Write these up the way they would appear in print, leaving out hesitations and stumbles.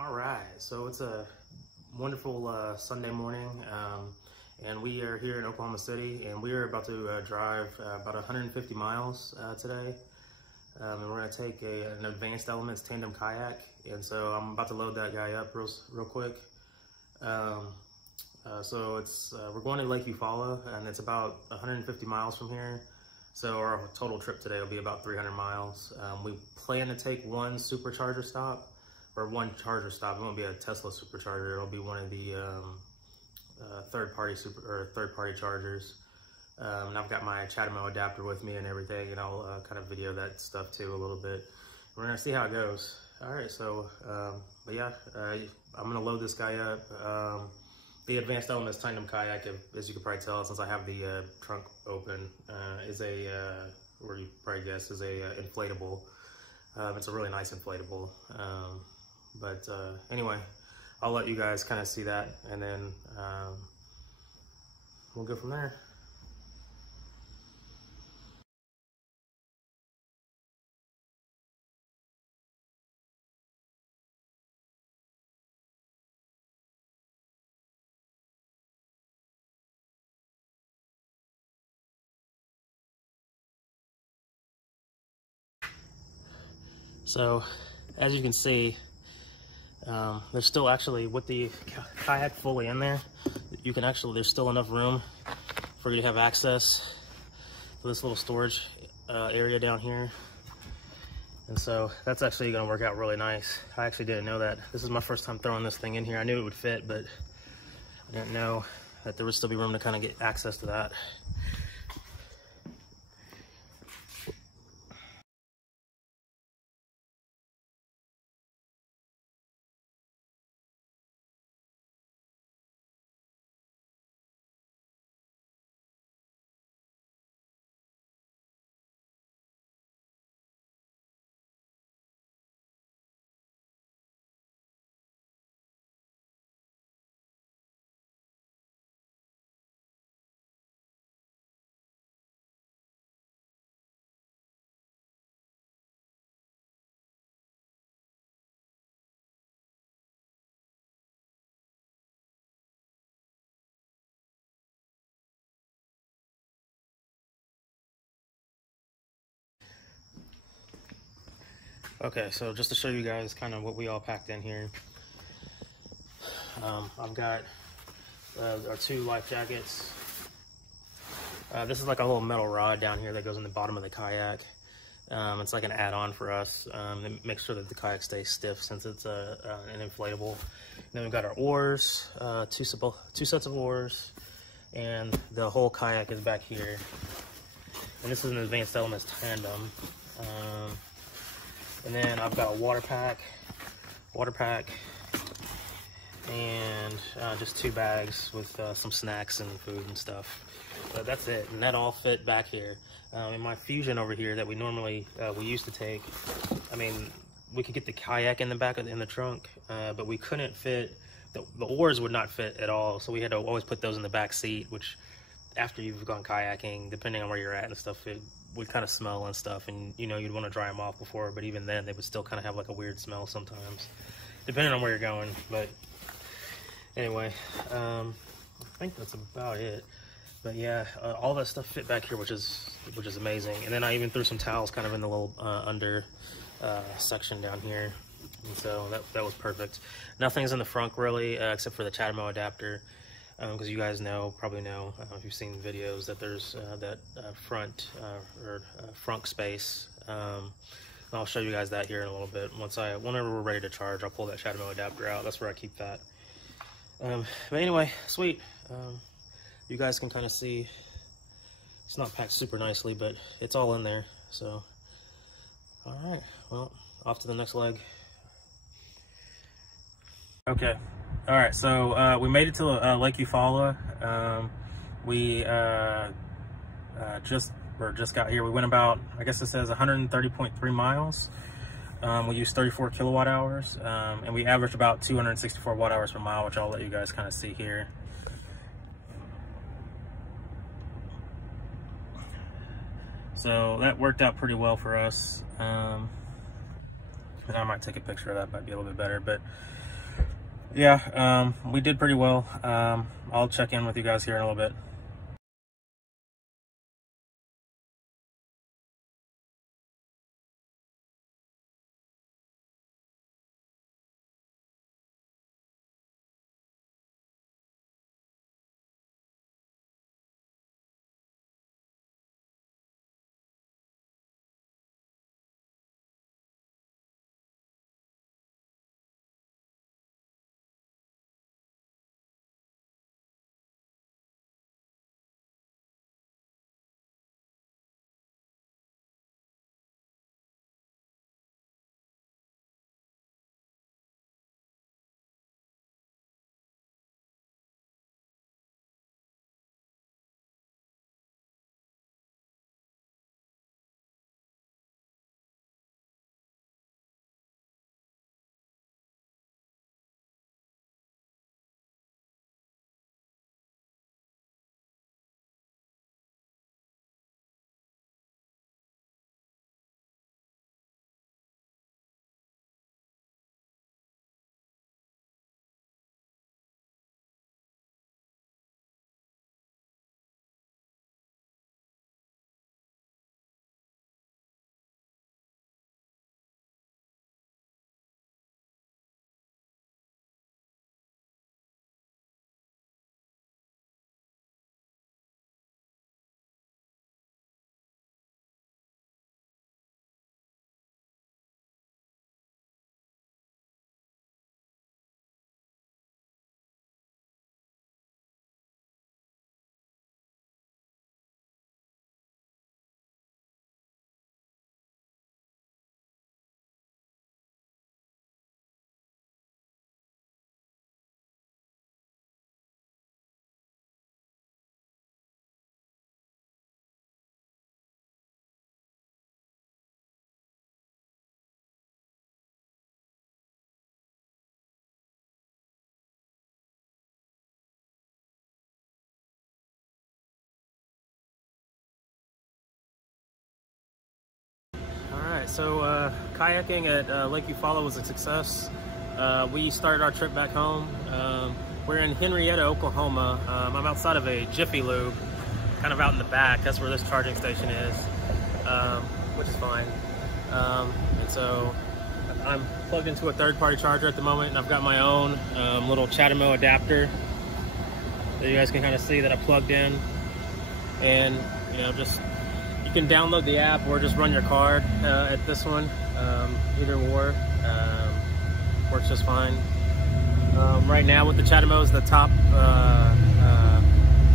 All right, so it's a wonderful Sunday morning, and we are here in Oklahoma City, and we are about to drive about 150 miles today, and we're going to take an Advanced Elements Tandem Kayak, and so I'm about to load that guy up real quick. So it's we're going to Lake Eufaula, and it's about 150 miles from here. So our total trip today will be about 300 miles. We plan to take one supercharger stop, or one charger stop. It won't be a Tesla supercharger. It'll be one of the third-party chargers. And I've got my Chademo Adapter with me and everything, and I'll kind of video that stuff too a little bit. We're gonna see how it goes. All right, so but yeah, I'm gonna load this guy up. The Advanced Elements Tandem Kayak, as you can probably tell since I have the trunk open, is or you probably guess, is a inflatable. It's a really nice inflatable. But anyway, I'll let you guys kind of see that, and then we'll go from there. So, as you can see, there's still actually, with the kayak fully in there, you can actually, there's still enough room for you to have access to this little storage area down here. And so that's actually going to work out really nice. I actually didn't know that. This is my first time throwing this thing in here. I knew it would fit, but I didn't know that there would still be room to kind of get access to that. Okay, so just to show you guys kind of what we all packed in here, I've got our 2 life jackets. This is like a little metal rod down here that goes in the bottom of the kayak. It's like an add-on for us. It makes sure that the kayak stays stiff since it's an inflatable. And then we've got our oars, 2 sets of oars, and the whole kayak is back here. And this is an Advanced Elements Tandem. And then I've got a water pack, and just 2 bags with some snacks and food and stuff. But that's it, and that all fit back here. In my Fusion over here that we normally, we used to take, I mean, we could get the kayak in the back in the trunk, but we couldn't fit, the oars would not fit at all, so we had to always put those in the back seat, which after you've gone kayaking, depending on where you're at and stuff, it would kind of smell and stuff, and you know, you'd want to dry them off before, but even then they would still kind of have like a weird smell sometimes, depending on where you're going. But anyway, I think that's about it. But yeah, all that stuff fit back here, which is amazing. And then I even threw some towels kind of in the little under section down here, and so that was perfect. Nothing's in the front really, except for the Chademo Adapter. Because you guys probably know, if you've seen videos, that there's that front space. I'll show you guys that here in a little bit. Whenever we're ready to charge, I'll pull that Chademo Adapter out. That's where I keep that. But anyway, sweet. You guys can kind of see it's not packed super nicely, but it's all in there. So, all right. Well, off to the next leg. Okay. All right, so we made it to Lake Eufaula. We just got here. We went about, I guess it says 130.3 miles. We used 34 kilowatt hours, and we averaged about 264 watt hours per mile, which I'll let you guys kind of see here. So that worked out pretty well for us. And I might take a picture of that, might be a little bit better, but yeah, we did pretty well. I'll check in with you guys here in a little bit. Alright, so kayaking at Lake Eufaula was a success. We started our trip back home. We're in Henrietta, Oklahoma. I'm outside of a Jiffy Lube, kind of out in the back. That's where this charging station is, which is fine. And so I'm plugged into a third-party charger at the moment, and I've got my own little Chademo adapter that you guys can kind of see that I plugged in. And you know, just you can download the app or just run your card at this one. Either or works just fine. Right now with the Chademos, the top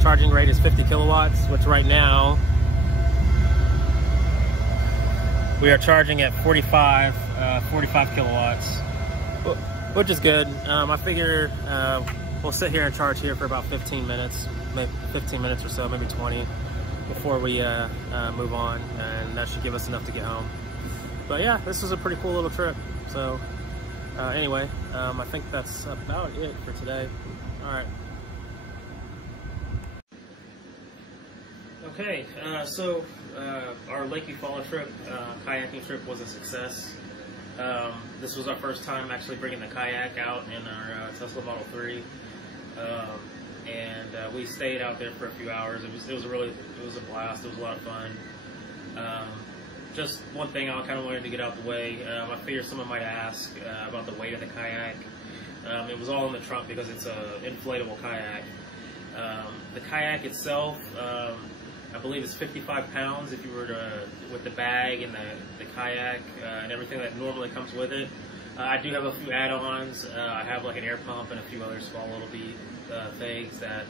charging rate is 50 kilowatts, which right now we are charging at 45 kilowatts, which is good. I figure we'll sit here and charge here for about 15 minutes, maybe 15 minutes or so, maybe 20, before we move on, and that should give us enough to get home. But yeah, this was a pretty cool little trip. So anyway, I think that's about it for today. All right. Okay, so our Lake Eufaula trip, kayaking trip, was a success. This was our first time actually bringing the kayak out in our Tesla Model 3, and we stayed out there for a few hours. It was a blast. It was a lot of fun. Just one thing I kind of wanted to get out the way. I figured someone might ask about the weight of the kayak. It was all in the trunk because it's an inflatable kayak. The kayak itself, I believe it's 55 pounds if you were to, with the bag and the kayak and everything that normally comes with it. I do have a few add-ons. I have like an air pump and a few other small little things that,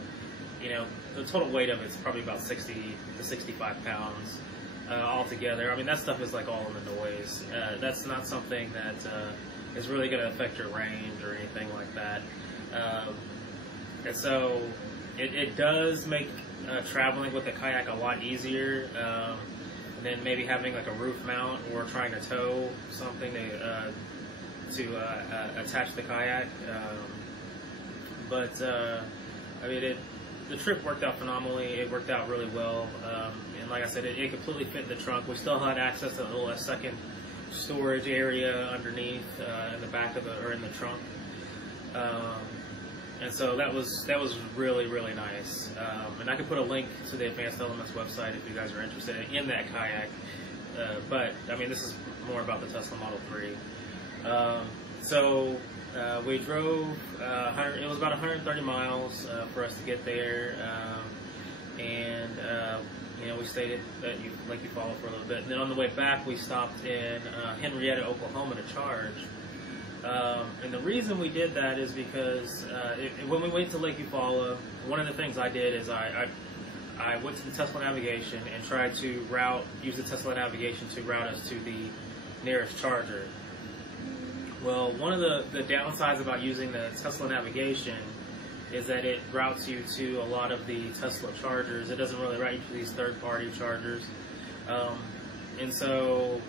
you know, the total weight of it's probably about 60 to 65 pounds altogether. I mean, that stuff is like all in the noise. That's not something that is really going to affect your range or anything like that. And so it does make traveling with a kayak a lot easier than maybe having like a roof mount or trying to tow something to attach the kayak. I mean, the trip worked out phenomenally. It worked out really well. And like I said, it completely fit in the trunk. We still had access to a little second storage area underneath in the back of or in the trunk. And so that was really, really nice. And I could put a link to the Advanced Elements website if you guys are interested in that kayak. But I mean, this is more about the Tesla Model 3. So we drove. It was about 130 miles for us to get there, and you know, we stayed at Lake Eufaula for a little bit. And then on the way back, we stopped in Henrietta, Oklahoma to charge. And the reason we did that is because when we went to Lake Eufaula, one of the things I did is I went to the Tesla navigation and tried to use the Tesla navigation to route us to the nearest charger. Well, one of the downsides about using the Tesla navigation is that it routes you to a lot of the Tesla chargers. It doesn't really route you to these third-party chargers. And so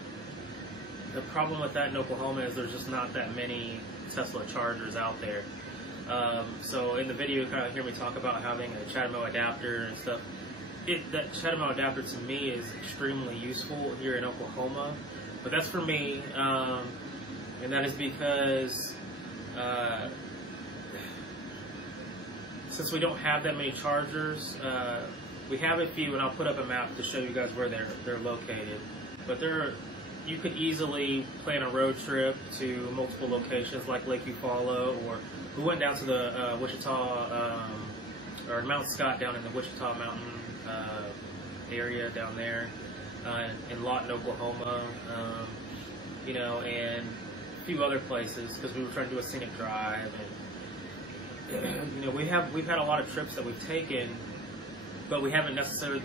the problem with that in Oklahoma is there's just not that many Tesla chargers out there. So in the video, you kind of hear me talk about having a Chademo adapter and stuff. That Chademo adapter to me is extremely useful here in Oklahoma, but that's for me, and that is because since we don't have that many chargers, we have a few, and I'll put up a map to show you guys where they're located. But you could easily plan a road trip to multiple locations like Lake Eufaula, or we went down to the Wichita, or Mount Scott down in the Wichita Mountain area down there, in Lawton, Oklahoma, you know, and a few other places because we were trying to do a scenic drive. And you know, we've had a lot of trips that we've taken, but we haven't necessarily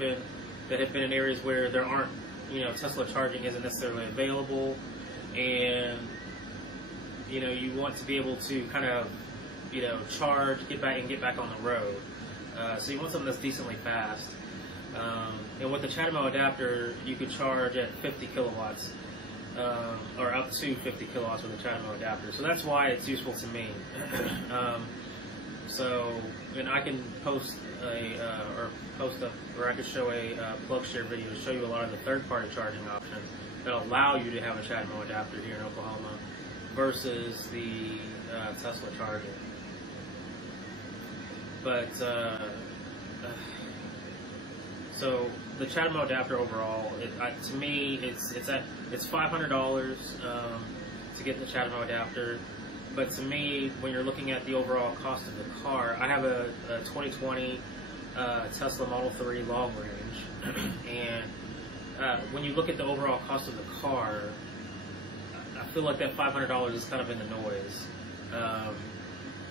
have been in areas where there aren't, you know, Tesla charging isn't necessarily available, and you know, you want to be able to kind of, you know, charge, get back on the road. So you want something that's decently fast. And with the Chademo adapter, you could charge at 50 kilowatts, or up to 50 kilowatts with the Chademo adapter. So that's why it's useful to me. So, and I can post or I could show a plug share video to show you a lot of the third-party charging options that allow you to have a Chademo adapter here in Oklahoma versus the Tesla charger. But so the Chademo adapter overall, to me, it's $500 to get the Chademo adapter. But to me, when you're looking at the overall cost of the car, I have a 2020 Tesla Model 3 long range, and when you look at the overall cost of the car, I feel like that $500 is kind of in the noise.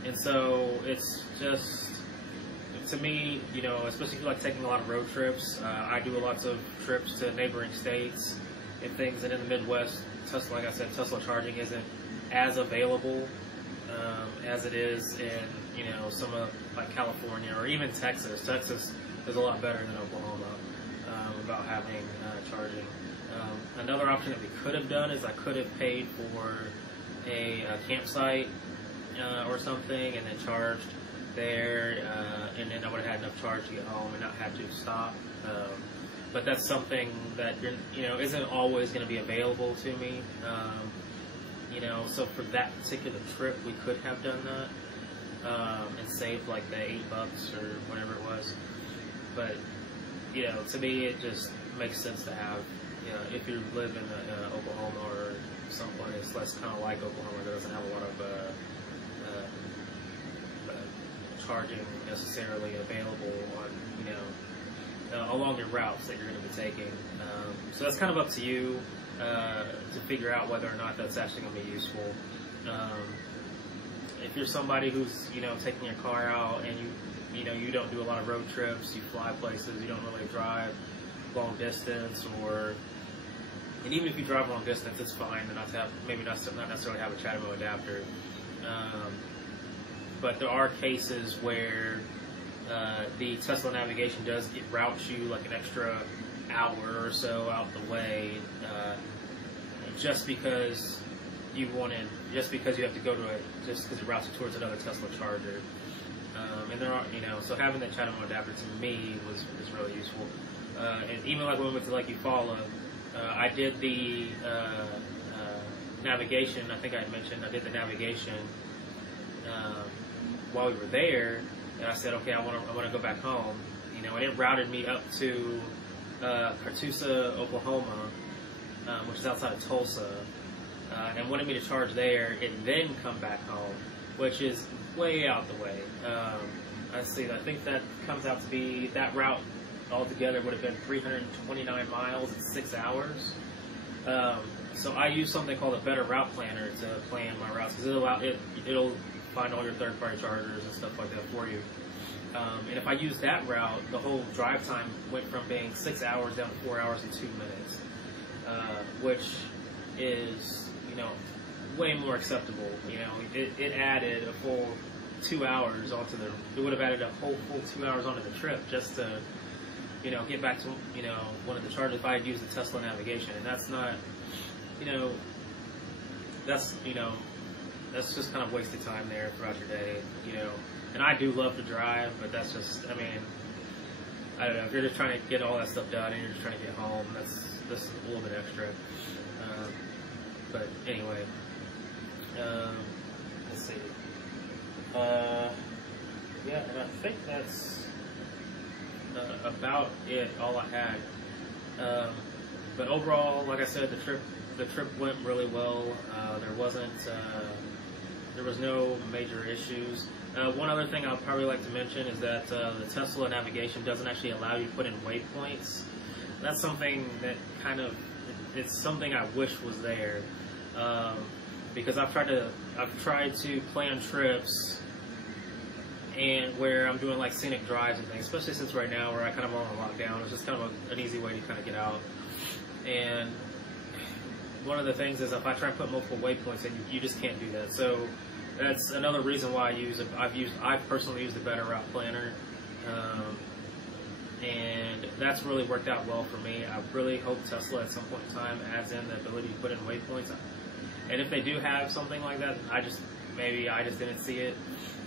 And so it's just, to me, you know, especially if you like taking a lot of road trips, I do lots of trips to neighboring states and things, and in the Midwest, Tesla, like I said, Tesla charging isn't as available as it is in, you know, some of like California or even Texas. Texas is a lot better than Oklahoma about having charging. Another option that we could have done is I could have paid for a campsite or something and then charged there, and then I would have had enough charge to get home and not have to stop. But that's something that, you know, isn't always going to be available to me. You know, so for that particular trip, we could have done that and saved like the $8 or whatever it was. But, you know, to me, it just makes sense to have, you know, if you live in Oklahoma or someplace that's kind of like Oklahoma that doesn't have a lot of charging necessarily available on, you know, along your routes that you're going to be taking. So that's kind of up to you to figure out whether or not that's actually going to be useful. If you're somebody who's, you know, taking your car out and you know, you don't do a lot of road trips, you fly places, you don't really drive long distance, and even if you drive long distance, it's fine to not necessarily have a Chademo adapter. But there are cases where the Tesla navigation does route you like an extra hour or so out the way, just because you have to go to it, just because it routes you towards another Tesla charger. And there are, you know, so having that Chademo adapter to me was really useful. And even like when we went to Lake Eufaula, I did the navigation. I think I had mentioned I did the navigation while we were there, and I said, okay, I want to go back home, you know, and it routed me up to Cartusa, Oklahoma, which is outside of Tulsa, and wanted me to charge there and then come back home, which is way out the way. Let's see, I think that comes out to be, that route altogether would have been 329 miles in 6 hours. So I use something called a Better Route Planner to plan my routes, because it'll find all your third-party chargers and stuff like that for you. And if I use that route, the whole drive time went from being 6 hours down to 4 hours and 2 minutes, which is, you know, way more acceptable. You know, it added a full 2 hours onto the, it would have added a whole full 2 hours onto the trip just to, you know, get back to, you know, one of the chargers if I had used the Tesla navigation. And that's not, you know, that's just kind of wasted time there throughout your day, you know. And I do love to drive, but that's just, I mean, I don't know, if you're just trying to get all that stuff done and you're just trying to get home, that's a little bit extra. But anyway, let's see. Yeah, and I think that's about it, all I had. But overall, like I said, the trip went really well. There was no major issues. One other thing I'll probably like to mention is that the Tesla navigation doesn't actually allow you to put in waypoints. That's something that it's something I wish was there, because I've tried to plan trips and where I'm doing like scenic drives and things, especially since right now where I kind of on a lockdown. It's just kind of an easy way to kind of get out. And one of the things is if I try and put multiple waypoints in, you just can't do that. So that's another reason why I've personally used the Better Route Planner, and that's really worked out well for me. I really hope Tesla at some point in time adds in the ability to put in waypoints. And if they do have something like that, maybe I just didn't see it,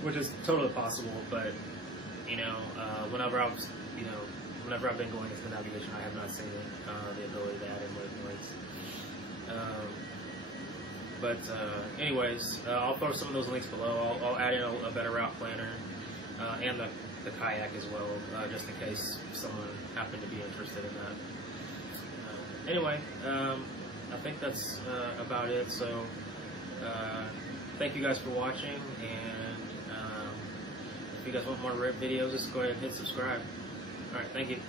which is totally possible. But you know, whenever I've been going into the navigation, I have not seen it, the ability to add in waypoints. Anyways, I'll throw some of those links below. I'll add in a Better Route Planner and the kayak as well, just in case someone happened to be interested in that. Anyway, I think that's about it. So thank you guys for watching, and if you guys want more videos, just go ahead and hit subscribe. Alright, thank you.